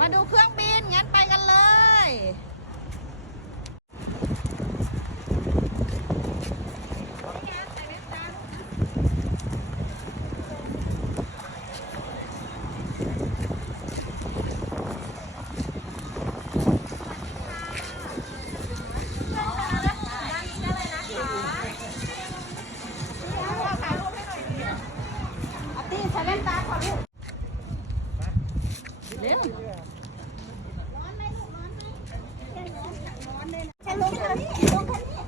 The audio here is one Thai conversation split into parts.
มาดูเครื่องบิน งั้นไปกันเลย ตี้ใช้เล่นตาขอร็ว จะลงทางนี้ลงทางนี้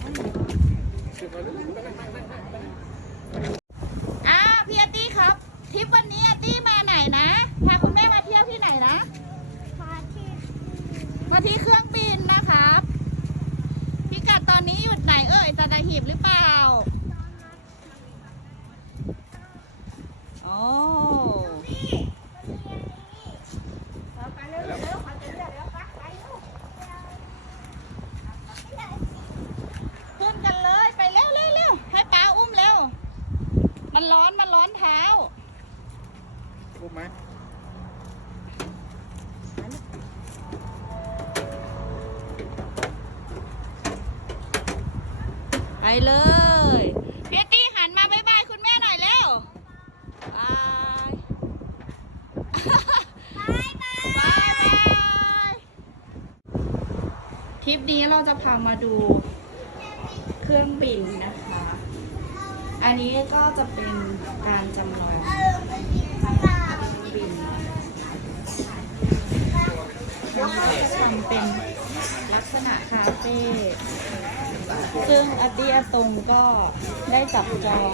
อ่าพี่อาร์ตี้ครับทริปวันนี้อาร์ตี้มาไหนนะ พาคุณแม่มาเที่ยวที่ไหนนะ พาที่ มาที่เครื่องบินนะครับ พิกัดตอนนี้อยู่ไหนเอ่ยสัตหีบหรือเปล่าโอ้ ไปเร็วเร็วขอจะเรียกแล้วไปไปเร็ว ขึ้นกันเลยไปเร็วเร็วเร็วให้ป้าอุ้มเร็ว มันร้อนมันร้อนเท้า รูปไหม ไปเลยพี่อาร์ตี้หันมาบายบายคุณแม่หน่อยเร็วบายบายบาย ทริปนี้เราจะพามาดูเครื่องบินนะคะ อันนี้ก็จะเป็นการจำลองเครื่องบินแล้วก็จะทำเป็นลักษณะคาเฟ่ซึ่งอาเตียตรงก็ได้จับจอง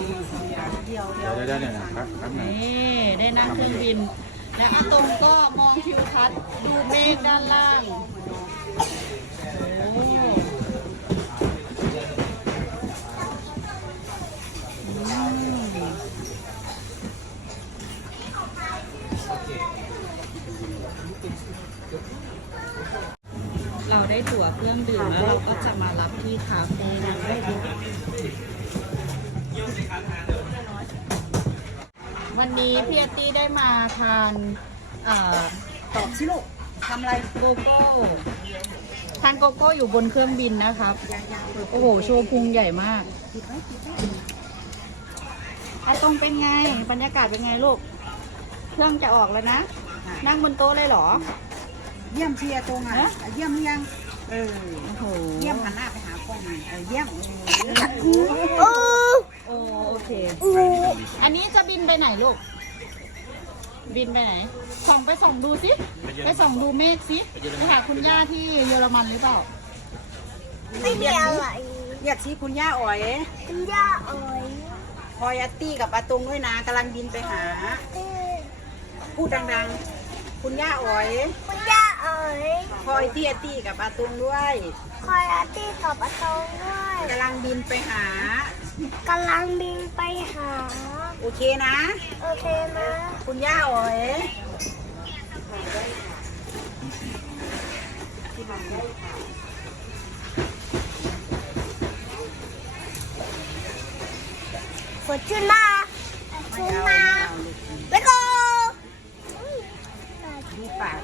เดี๋ยวเดี๋ยวเดี๋ยวครับครับหนึ่งนี่ได้นั่งเครื่องบิน และอาตรงก็มองทิวทัศน์ดูเมฆด้านล่างเราได้ตั๋วเครื่องดื่มแล้วเราก็จะมารับที่คาเฟ่นะคะ วันนี้พี่อาร์ตี้ได้มาทานเอ่อตอบสิลูกทำอะไรโกโก้ทานโกโก้อยู่บนเครื่องบินนะครับโอ้โห โชว์พุงใหญ่มากปิดไว้ปิดไว้อาตรงเป็นไง บรรยากาศเป็นไงลูก เครื่องจะออกแล้วนะ นั่งบนโต๊ะเลยเหรอ เยี่ยมเชียร์ตรงอะฮะเยี่ยมหรือยัง เออ โอ้โห เยี่ยมหันหน้าไปหากล้องหน่อยเออเยี่ยมโอ้โอเค อันนี้จะบินไปไหนลูก บินไปไหน ส่องไปส่องดูสิ ไปส่องดูเมฆสิไปหาคุณย่าที่เยอรมันหรือเปล่า ไม่มีอะไรเรียกชี้คุณย่าอ๋อยคุณย่าเอ๋ยพอยอาตี้กับอาตรงด้วยนะกำลังบินไปหา พูดดังๆ คุณย่าอ๋อย คุณย่าเอ๋ยพอยที่อาตี้กับอาตรงด้วยคอยอาตี้กับอาตงด้วยกำลังบินไปหากำลังบินไปหา โอเคนะ โอเคนะคุณย่าอ๋อยฝนขึ้นมาขึ้นมาแล้วก็ดูปาก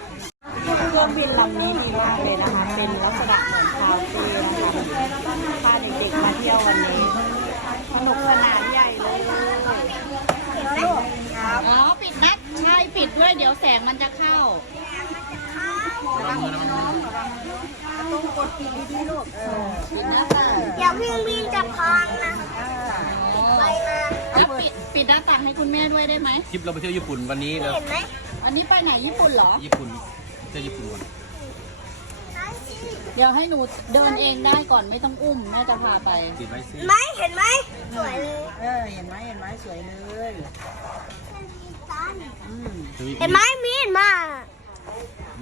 เครื่องบินลำนี้ดีมากเลยนะคะ เป็นลักษณะเหมือนคาเฟ่นะคะพาเด็กๆมาเที่ยววันนี้ สนุกสนานใหญ่เลยเห็นไหมครับ อ๋อ ปิดนัดใช่ปิ ด้วยเดี๋ยวแสงมันจะเข้าระวังมือน้องระวังมือน้องต้องกดปีกดีๆลูกเออปิดหน้าต่างเดี๋ยวเครื่งบินจะพังนะไปนะแล้วปิดปิดหน้าต่างให้คุณแม่ด้วยได้ไหมคลิปเราไปเที่ยวญี่ปุ่นวันนี้เราเห็นไหมอันนี้ไปไหนญี่ปุ่นเหรอ ญี่ปุ่นเที่ยวญี่ปุ่นก่อนนั่นเดี๋ยวให้หนูเดินเองได้ก่อนไม่ต้องอุ้มแม่จะพาไปติดไว้สิไหมเห็นไหมสวยเลยเออเห็นไหมเห็นไหมสวยเลย เห็นไหมมีนมา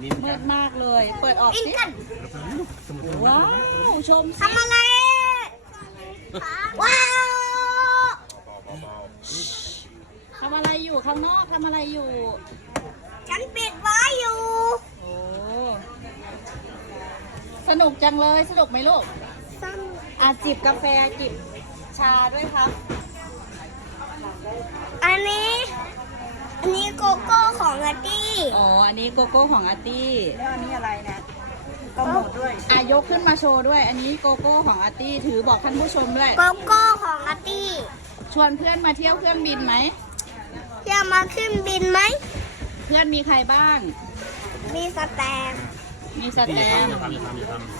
มีมืดมากเลย เปิดออกอินสิกันว้าวชมสิทำอะไรว้าวทำอะไรอยู่ข้างนอกทำอะไรอยู่ ฉันปิดไว้อยู่ โอ้สนุกจังเลยสนุกไหมลูกซ้ำอาจิบกาแฟจิบชาด้วยครับ อันนี้ อันนี้โกโก้ของของอาร์ตี้อ๋อ อันนี้โกโก้ของอาร์ตี้แล้วอันนี้อะไรเนี่ยก็หมดด้วยอายกขึ้นมาโชว์ด้วย อันนี้โกโก้ของอาร์ตี้ถือบอกท่านผู้ชมด้วย โกโก้ของอาร์ตี้ชวนเพื่อนมาเที่ยวเครื่องบินไหม จะมาขึ้นบินไหม เพื่อนมีใครบ้าง มีสแตนมีสแตมป์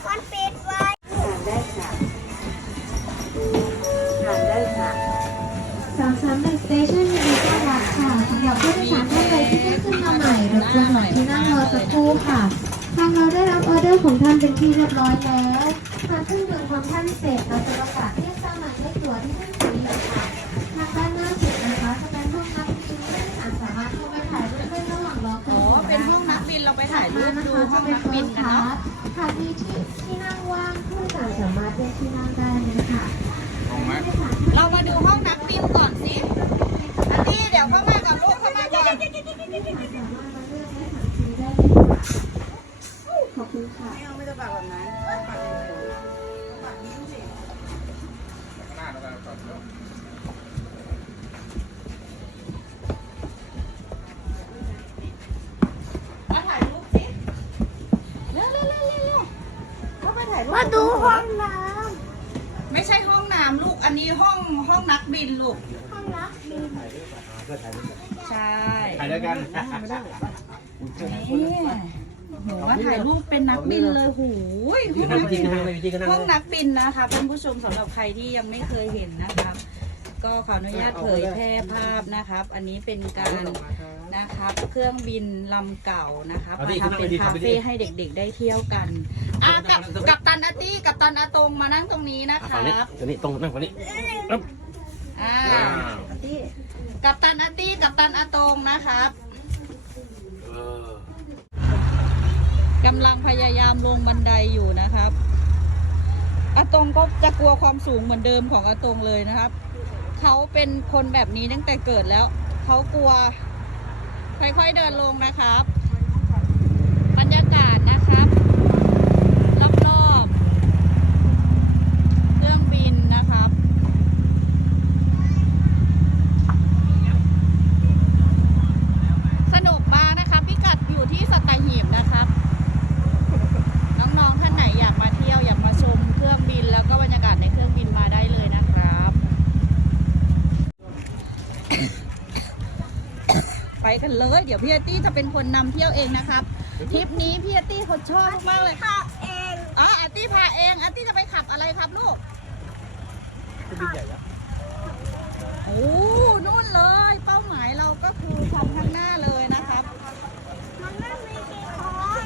มันปิดไว้ทานได้ค่ะ ครู่ค่ะทางเราได้รับออเดอร์ของท่านเป็นที่เรียบร้อยแล้วหากเครื่องดื่มของท่านเสร็จเราจะประกาศเรียกตามหมายเลขตั๋วที่ท่านถืออยู่ค่ะทางด้านหน้าสุดนะคะจะเป็นห้องนักบินผู้โดยสารสามารถเข้าไปถ่ายรูปได้ระหว่างรอเครื่อ๋อ องบินเป็นห้องนักบินเราไปถ่ายรูมาปนะดูคะห้จะองเป็นนักเฟิบิร์นสกันคลาเนาะสหากมีที่ที่นั่งว่างผู้โดยสารสามารถเลือกที่นั่งได้เลยค่ะลงไหมเรามาดู น้ไม่ใช่ห้องน้ำลูก อันนี้ห้องห้องนักบินลูกำห้องน้ำบินใช่ถ่ายด้วยกันนี่โหว่าถ่ายรูปเป็นนักบินเลย หูยห้องนักบิน ห้องนักบินนะคะท่านผู้ชมสำหรับใครที่ยังไม่เคยเห็นนะครับ ก็ขออนุญาตเผยแพร่ภาพนะครับ อันนี้เป็นการนะครับ เครื่องบินลำเก่านะครับมาทำเป็นคาเฟ่ให้เด็กๆ ได้เที่ยวกันอะกับกับตันอาร์ตี้กับ ตันอาตงมานั่งตรงนี้นะคฝั่งนี้รับตัวนี้ตรงนั่งฝั่งนี้อ่าอ่ากับตันอาร์ตี้กับตันอาตงนะครับเออกำลังพยายามลงบันไดอยู่นะครับอาตงก็จะกลัวความสูงเหมือนเดิมของอาตงเลยนะครับ เขาเป็นคนแบบนี้ตั้งแต่เกิดแล้ว เขากลัว ค่อยๆเดินลงนะครับ บรรยากาศนะครับ รอบๆ เครื่องบินนะครับ สนุกมากนะครับพิกัดอยู่ที่สตหีบนะครับ น้องๆท่านไหนอยากมาเที่ยวอยากมาชมเครื่องบิน แล้วก็บรรยากาศในเครื่องบินมาได้เลยนะครับ ไป กันเลย เดี๋ยวพี่อาร์ตี้จะเป็นคนนำเที่ยวเองนะครับทริปนี้พี่อาร์ตี้เขาชอบมากเลยขับเองอ๋ออาร์ตี้พาเองอาร์ตี้จะไปขับอะไรครับลูกโอ้นู่นเลย เป้าหมายเราก็คือทางข้างหน้าเลยนะครับมันไม่มีกี่คน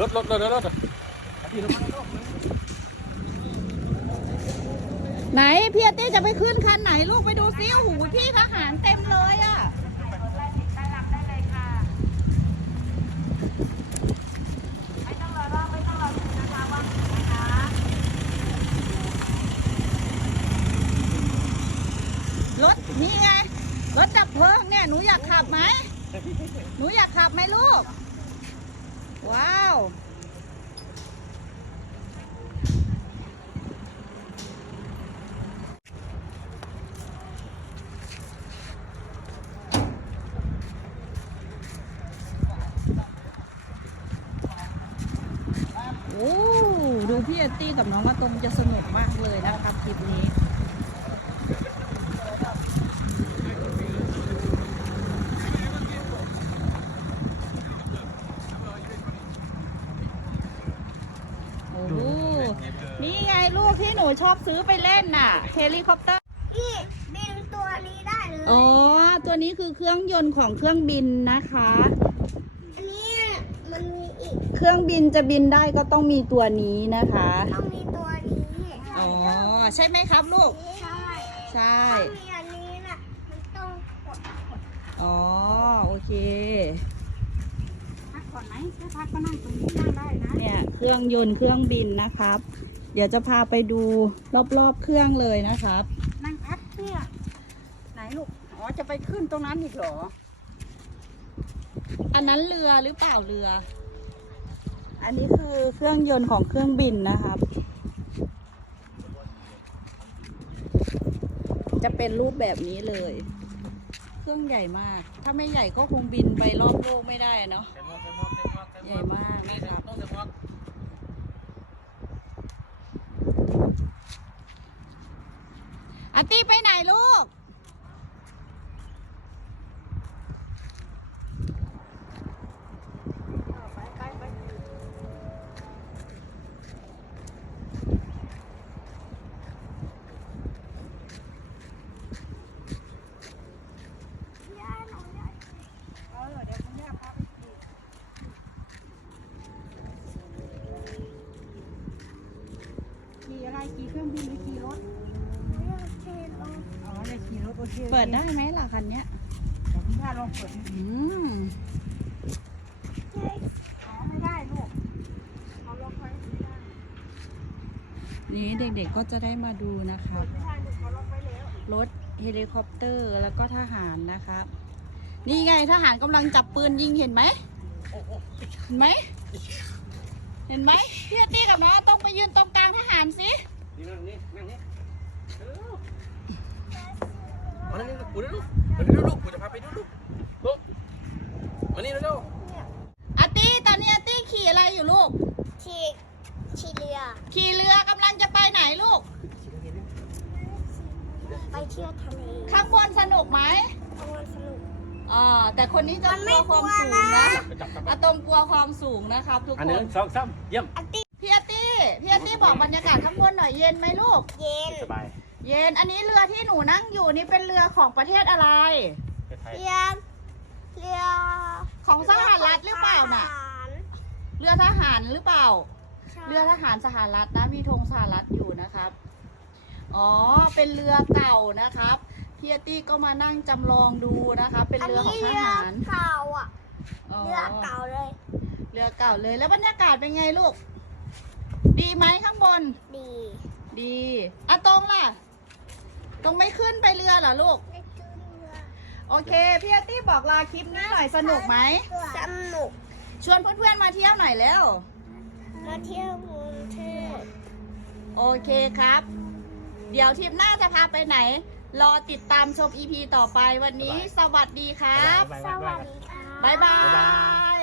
รถรถรถรถไหนพี่อาตี้จะไปขึ้นคันไหนลูกไปดูซิโอ้โหพี่ทหารเต็มเลยอะรถนี่ไงรถดับเพลิงเนี่ยหนูอยากขับไหมหนูอยากขับไหมลูก ว้า โอ้ ดูพี่อาร์ตี้กับน้องมาตรงจะสนุกมากเลยนะครับคลิปนี้ โอ้โหนี่ไงลูกที่หนู ชอบซื้อไปเล่นน่ะเฮลิคอปเตอร์พี่บินตัวนี้ได้เลยอ๋อ ตัวนี้คือเครื่องยนต์ของเครื่องบินนะคะ อันนี้มันมีอีกเครื่องบินจะบินได้ก็ต้องมีตัวนี้นะคะ ต้องมีตัวนี้อ๋อ ใช่ไหมครับลูก ใช่ใช่ถ้ามีอันนี้น่ะมันต้องกดอ๋อ โอเค พักก่อนไหมถ้าพักก็นั่งตรงนี้นั่งได้นะ เนี่ย เครื่องยนต์เครื่องบินนะครับ เดี๋ยวจะพาไปดูรอบๆเครื่องเลยนะครับนั่งพักเนี่ย ไหนลูก อ๋อ จะไปขึ้นตรงนั้นอีกเหรอ อันนั้นเรือหรือเปล่าเรือ อันนี้คือเครื่องยนต์ของเครื่องบินนะครับ จะเป็นรูปแบบนี้เลย เครื่องใหญ่มาก ถ้าไม่ใหญ่ก็คงบินไปรอบโลกไม่ได้อะเนาะ ใหญ่มากนะครับ อาตี้ไปไหนลูก ขี่อะไรขี่เครื่องบินหรือขี่รถ อ๋อจะขี่รถโอเคเปิดได้ไหมล่ะคันเนี้ยเดี๋ยวคุณย่าลองเปิดให้อืมอ๋อไม่ได้ลูกเอาล็อกไว้ไม่ได้นี่เด็กๆก็จะได้มาดูนะครับไม่ได้ลูกเขาล็อกไว้แล้วรถเฮลิคอปเตอร์แล้วก็ทหารนะครับ นี่ไงทหารกำลังจับปืนยิงเห็นไหมเห็นไหมเห็นไหมพี่อาร์ตี้กับน้องต้องไปยืนตรงกลางทหารสินี่นั่งนี่นั่งนี่เออ มานี่ลูกกูนี่ลูกมานี่ลูกกูจะพาไปดูลูกลูกมานี่เร็วอาร์ตี้ตอนนี้อาร์ตี้ขี่อะไรอยู่ลูกชีชีเรือ ขี่เรือกำลังจะไปไหนลูก ไปเที่ยวทะเลข้างบนสนุกไหมทำงานสนุกอ่าแต่คนนี้จะมันกไม่ลัวความกลัวสูงนะนะไปจับจับอาตมกลัวความสูงนะครับ ทุกอันคหนึ่นงสองสามเยี่ยมอันตี้พี่อาร์ตี้พี่อาร์ตี้บอกบรรยากาศข้างบนหน่อยเย็นไหมลูก เย็นสบาย เย็น อันนี้เรือที่หนูนั่งอยู่นี่เป็นเรือของประเทศอะไรไทยเรือเรือของสหรัฐหรือเปล่าน่ะทหารเรือทหารหรือเปล่าใช่เรือทหารสหรัฐนะมีธงสหรัฐอยู่นะครับ อ๋อ เป็นเรือเก่านะครับพี่อาร์ตี้ก็มานั่งจำลองดูนะคะ เป็นอันเรือขอนี้งทเรือหารเก่าอะอ๋อเรือเก่าเลย เรือเก่าเลยแล้วบรรยากาศเป็นไงลูก ดีไหมข้างบน ดี ดีอะตรงล่ะ ตรงไม่ขึ้นไปเรือเหรอลูกไปขึ้นเรือโอเค พี่อาร์ตี้บอกลาคลิปนี้หน่อยสนุกไหม สนุก ชวนเพื่อนๆมาเที่ยวหน่อยแล้ว มาเที่ยวกรุงเทพโอเคครับ เดี๋ยวทริปหน้าจะพาไปไหน รอติดตามชม EP ต่อไปวันนี้ สวัสดีครับ สวัสดีค่ะ บ๊ายบาย บ๊ายบาย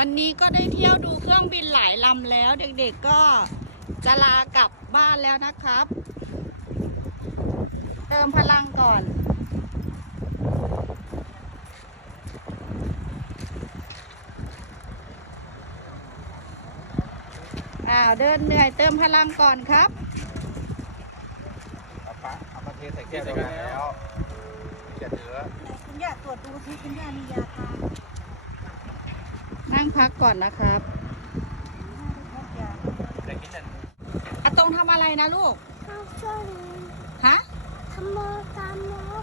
วันนี้ก็ได้เที่ยวดูเครื่องบินหลายลำแล้ว เด็กๆก็จะลากลับบ้านแล้วนะครับ เติมพลังก่อนอ้าวเดินเหนื่อยเติมพลังก่อนครับเอาปะเอามาเทใส่แก้วเดียวกันแล้วอย่าเถือคุณย่าตรวจดูที่คุณย่ามียาทานั่ งพักก่อนนะครับพกยาแต่กินนั่นอะตรงทำอะไรนะลูกข้าวช่วยฮะทำมือตามนก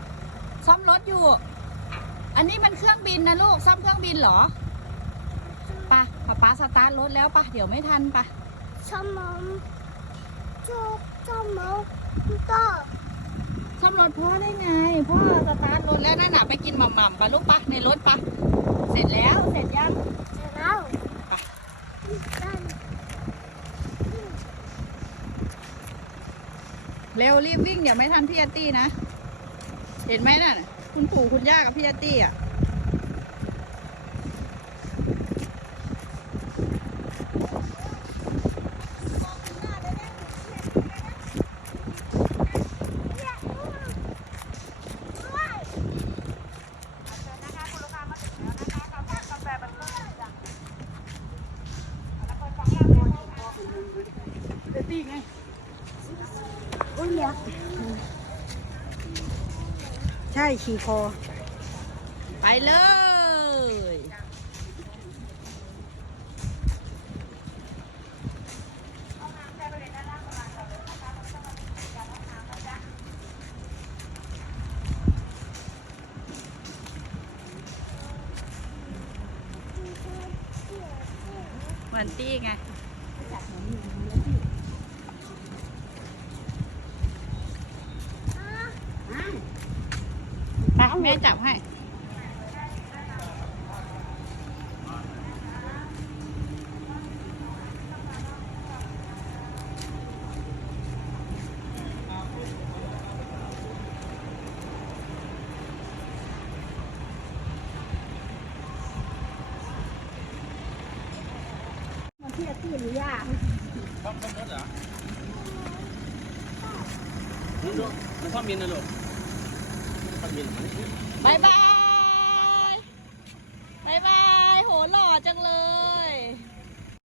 ซ่อมรถอยู่ อันนี้มันเครื่องบินนะลูก ซ่อมเครื่องบินเหรอไปะป๊าป๊าสตาร์ทรถแล้วปะเดี๋ยวไม่ทันปะชมมมจุกชมมมก็ซ่อมรถพ่อได้ไง พ่อสตาร์ทรถแล้วนั่นน่ะไปกินหม่ำๆปะลูกปะในรถปะเสร็จแล้วเสร็จยัง เสร็จแล้ว ไป กัน เร็วรีบวิ่งเดี๋ยวไม่ทันพี่อาตี้นะ เห็นไหมน่ะ คุณปู่คุณย่ากับพี่อาตี้อะ ใช่ ขี่คอ ไปเลยเหมือนตี้ไง แม่จับให้ มาเที่ยวที่หรือย่างชอบชอบรถเหรอลูกลูกมันชอบบินนะลูกชอบบินบายบายบายบายโหหล่อจังเลย